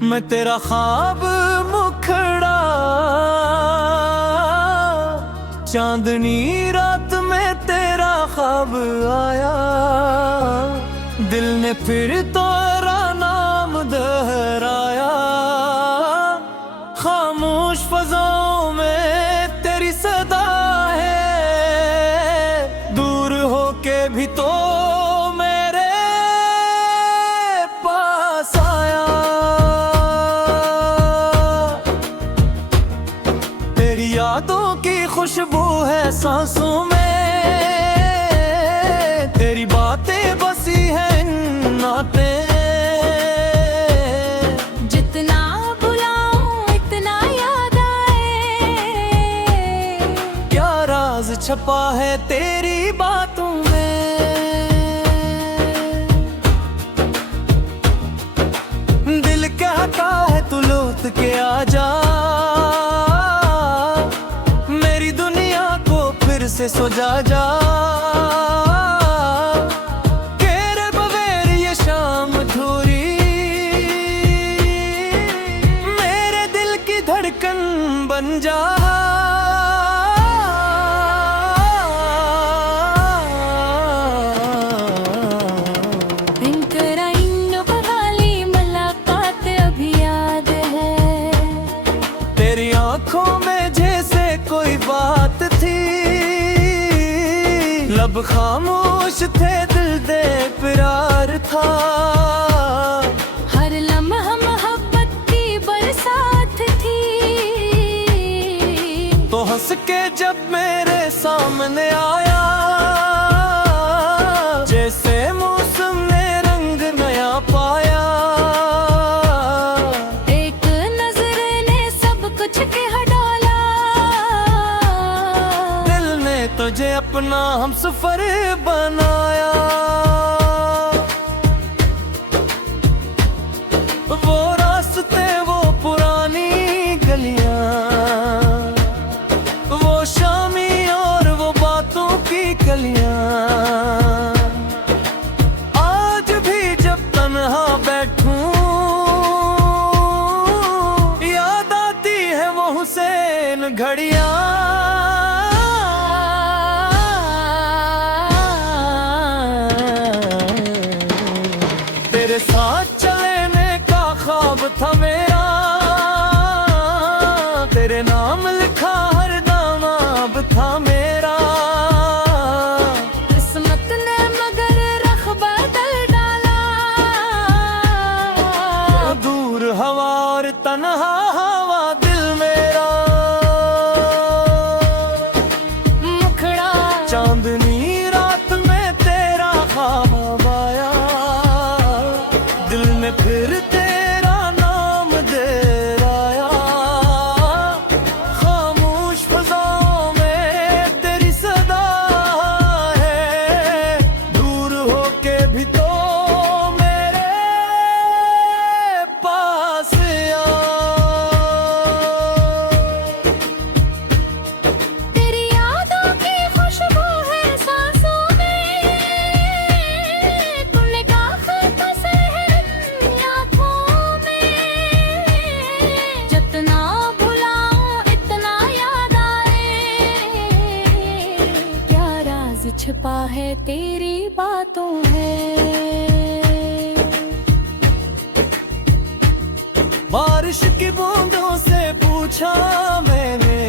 मैं तेरा ख्वाब मुखड़ा, चांदनी रात में तेरा ख्वाब आया। दिल ने फिर तेरा नाम दोहराया। खामोश फज़ाओं में तेरी सदा है, दूर होके भी तो मेरे पास आया। तेरी यादों की खुशबू है सांसों में, तेरी बातें बसी है इन नाते। जितना बुलाऊं इतना याद आए, क्या राज छपा है तेरी बातों में। दिल कहता है तू लौट के आ जा, मेरी दुनिया को फिर से सजा जा। तेरे बगैर ये शाम अधूरी, मेरे दिल की धड़कन बन जा। इंकरा इन्नो वाली मुलाकात अभी याद है। तेरी आंखों में जैसे कोई बात थी, लब खामोश थे दिल बेकरार था। हर लम्हा मोहब्बत की बरसात थी। तो हंस के जब मेरे सामने आया, जैसे मौसम ने रंग नया पाया। एक नजर ने सब कुछ कह डाला। दिल ने तुझे अपना हमसफर बनाया। वो रास्ते वो पुरानी गलियां, वो शामी और वो बातों की कलियां। आज भी जब तन्हा बैठूं, याद आती है वो हुसैन घड़ियां। तेरे साथ चलने का ख्वाब था मेरा, तेरे नाम लिखा हर नामा अब था मेरा। किस्मत ने मगर रख बदल डाला। दूर हवा और तन्हा हवा दिल मेरा। मुखड़ा चांदनी रात में तेरा ख्वाब आया। दिल में फिर तेरा नाम दोहराया। खामोश फज़ाओं में तेरी सदा है, दूर होके भी तो मेरे पास आ। तेरी यादों की खुशबू है सांसों में, तूने कहा बसे है इन आँखों में। जितना बुलाऊं इतना याद आए, क्या राज छिपा है तेरी बातों में। बारिश की बूंदों से पूछा मैंने,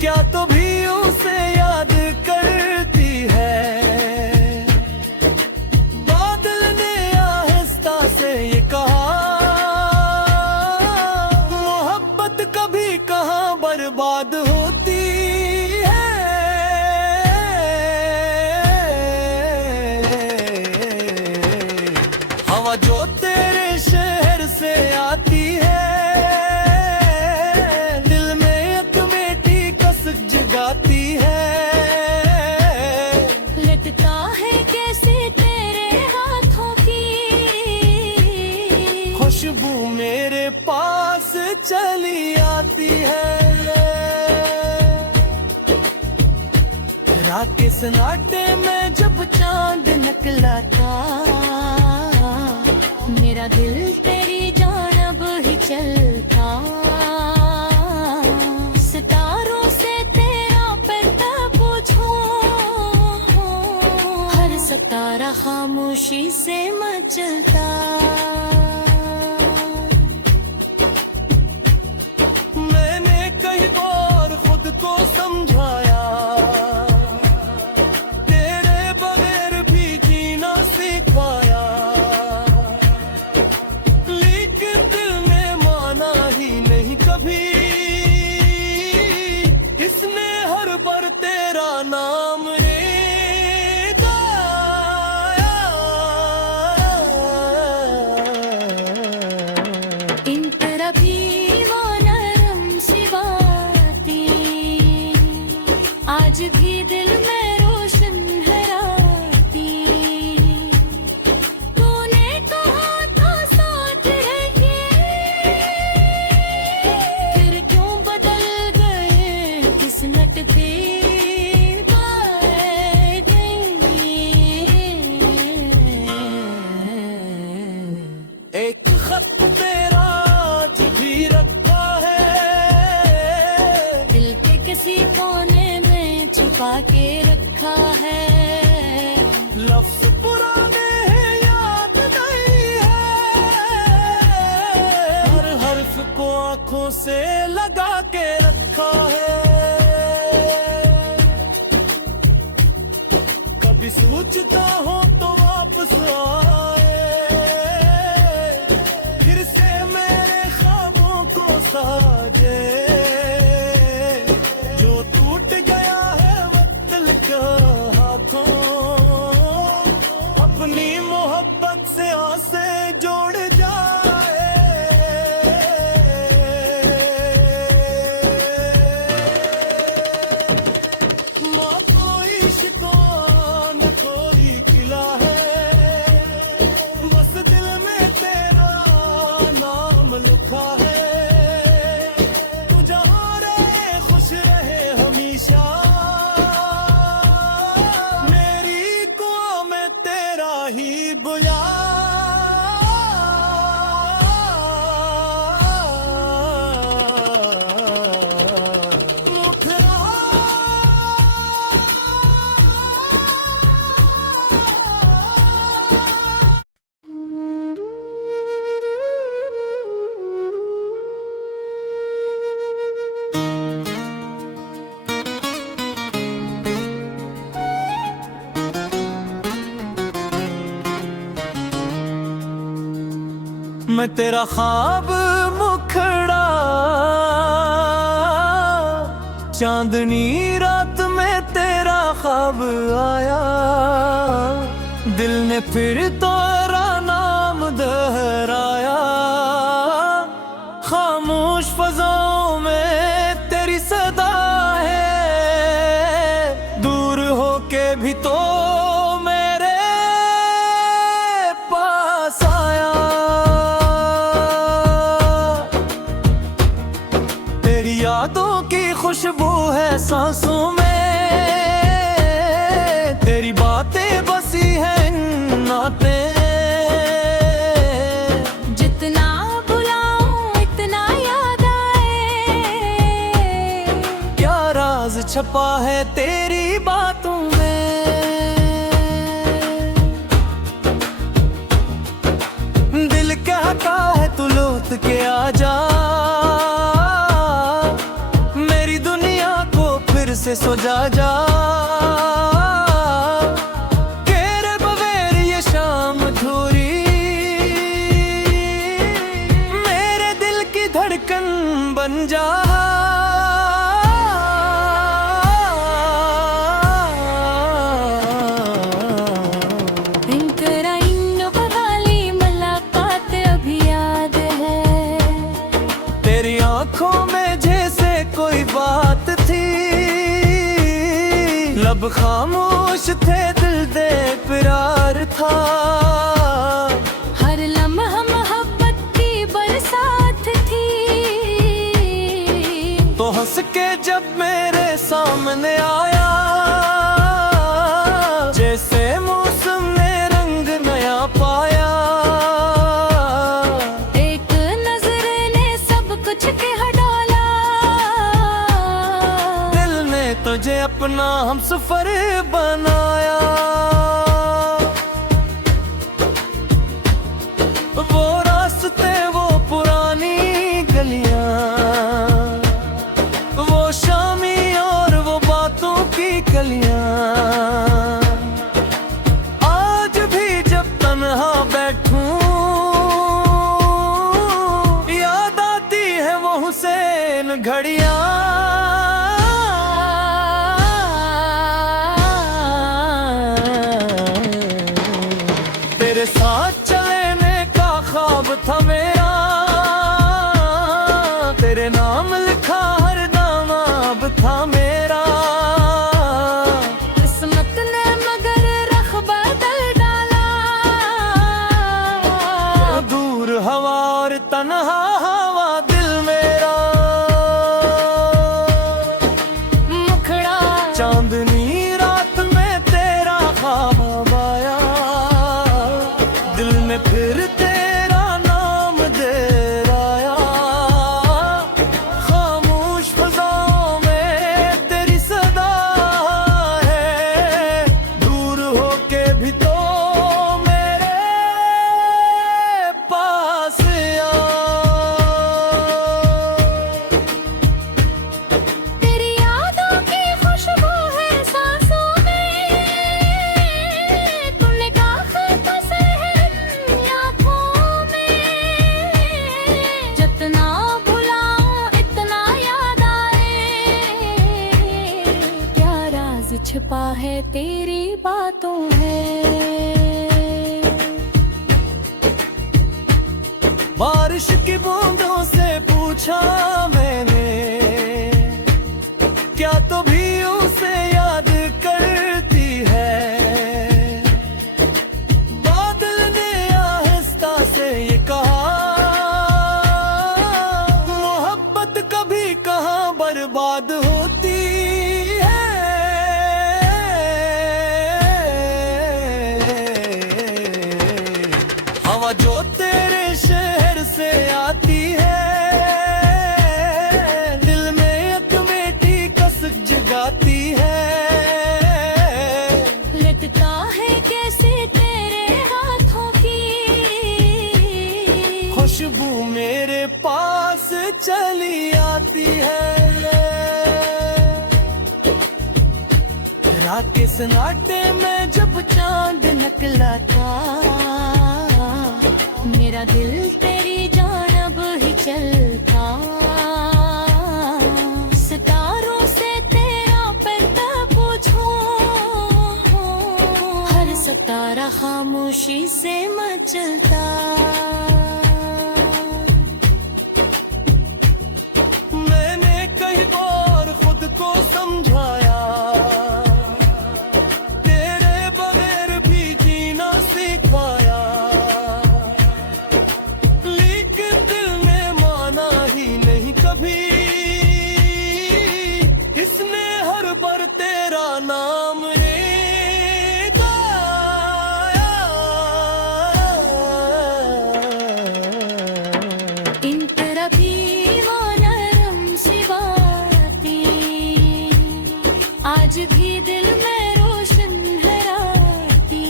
क्या तो भी उसे याद करती है। बादल ने आहिस्ता से ये कहा, मोहब्बत कभी कहाँ बर्बाद होती है। हवा जो तेरे शहर से आती है, दिल में एक बेटी कसक जगाती है। लटका है कैसे तेरे हाथों की, खुशबू मेरे पास चली आती है। रात के सन्नाटे में जब चांद निकला था, मेरा दिल तेरे खामोशी से मचलता। मैंने कई बार खुद को समझाया, तेरे बगैर भी जीना सिखाया, लेकिन दिल ने माना ही नहीं कभी। इसने हर बार तेरा नाम रे गाया। इन तरह भी वो नरम सी बातें आज भी दिल में रोशन हराती। तूने कहा था साथ रहिए, फिर क्यों बदल गए किस्मत थे गाए गए। एक खत तेरा आज भी रखा है, दिल के किसी कोने में छुपा के रखा है। लफ्ज पुराने हैं याद नहीं है, हर हर्फ को आंखों से लगा के रखा है। कभी सोचता हो तो वापस आए, फिर से मेरे ख्वाबों को साजे। जो टूट गया है वक्त दिल के हाथों, अपनी मोहब्बत से आसे जोड़ जाए। ना कोई शिकवा न कोई किला है, बस दिल में तेरा नाम लिखा है। तू जहाँ रहे खुश रहे हमेशा, मेरी दुआ में तेरा ही बुला। उठ रहा मैं तेरा ख्वाब मुखड़ा, चांदनी रात में तेरा ख्वाब आया। दिल ने फिर तेरा नाम दोहराया, खामोश फजाओं में तेरी सदा है। दूर होके भी तो मेरे पास आया। तेरी यादों की खुशबू है सांसों में, तेरी बातें बसी है इन नाते। जितना बुलाऊं इतना याद आए, क्या राज छपा है तेरी बातों में। दिल कहता है तू लौट के आ जा, मेरी दुनिया को फिर से सजा जा। तेरे बगैर ये शाम अधूरी, मेरे दिल की धड़कन बन जा। इंकरा इन वाली मुलाकात अभी याद है, तेरी आंखों में जैसे कोई बात थी। लब खामोश थे दिल दे प्यार था, हर लम्हा मोहब्बत की बरसात थी। तो हंस के जब मेरे सामने आया, जैसे मौसम ने रंग नया पाया। एक नजर ने सब कुछ कह डाला, दिल ने तुझे अपना हमसफर बनाया। दिन घड़ियां तेरे साथ चलने का ख्वाब था मेरा, तेरे नाम लिखा हर नाम अब था मेरा। किस्मत ने मगर रख बदल डाला, दूर हवा और तन्हा हवा दिल मेरा। मुखड़ा चांदनी रात में तेरा ख्वाब आया, दिल में फिर तेरा नाम देराया। खामोश फज़ाओं में तेरी सदा है, दूर होके भी तो मेरे पास आ। तेरी यादों की खुशबू है सांसों में, तू निगाह बसे है आँखों में। जितना भुलाऊं इतना याद आए, क्या राज छिपा है तेरी बातों है। बारिश की बूंदों से पूछा मैंने, क्या तो भी उसे याद करती है। बादल ने आहिस्ता से ये कहा, मोहब्बत कभी कहाँ बर्बाद होती है। हवा जो तेरे शहर से आती है, दिल में एक मीठी कसक जगाती है। लगता है कैसे तेरे हाथों की खुशबू मेरे पास चली आती है। रात के सन्नाटे में जब चांद निकला था, मेरा दिल तेरी जानब ही चलता। सितारों से तेरा पता पूछूं, हर सितारा खामोशी से मचलता। मैंने कई बार खुद को समझाया, तेरे बगैर भी जीना सीख पाया। लेकिन दिल ने माना ही नहीं कभी, इसने हर बार तेरा नाम इन तरह भी वो नरम सी बातें आज भी दिल में रोशन है राती।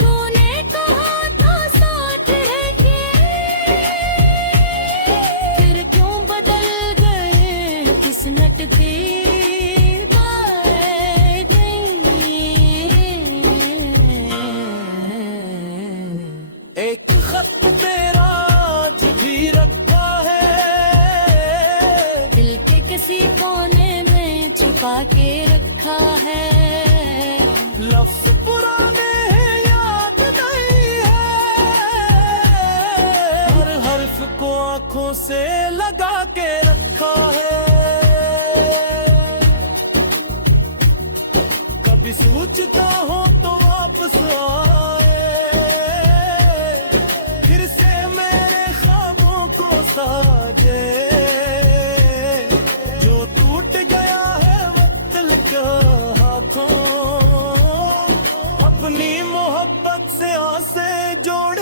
तूने कहा था साथ रहिए, फिर क्यों बदल गए किस्मत के बादल। एक खत तेरा आज भी रखा है, दिल के किसी कोने में छुपा के रखा है। लफ्ज पुराने हैं याद नहीं है, हर हर्फ को आंखों से लगा के रखा है। कभी सोचता हो तो वापस आए, फिर से मेरे ख्वाबों को साजे। जो टूट गया है वक्त का हाथों, अपनी मोहब्बत से आसे जोड़